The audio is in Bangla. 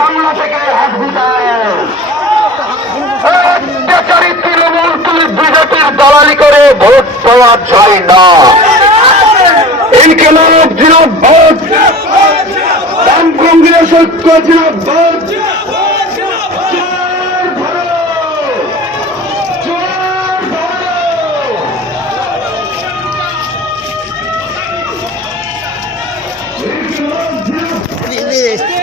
বাংলা থেকে ভোট পাওয়া যায় না। ইনকিলাব জিনাবাদ বাম কংগ্রেস This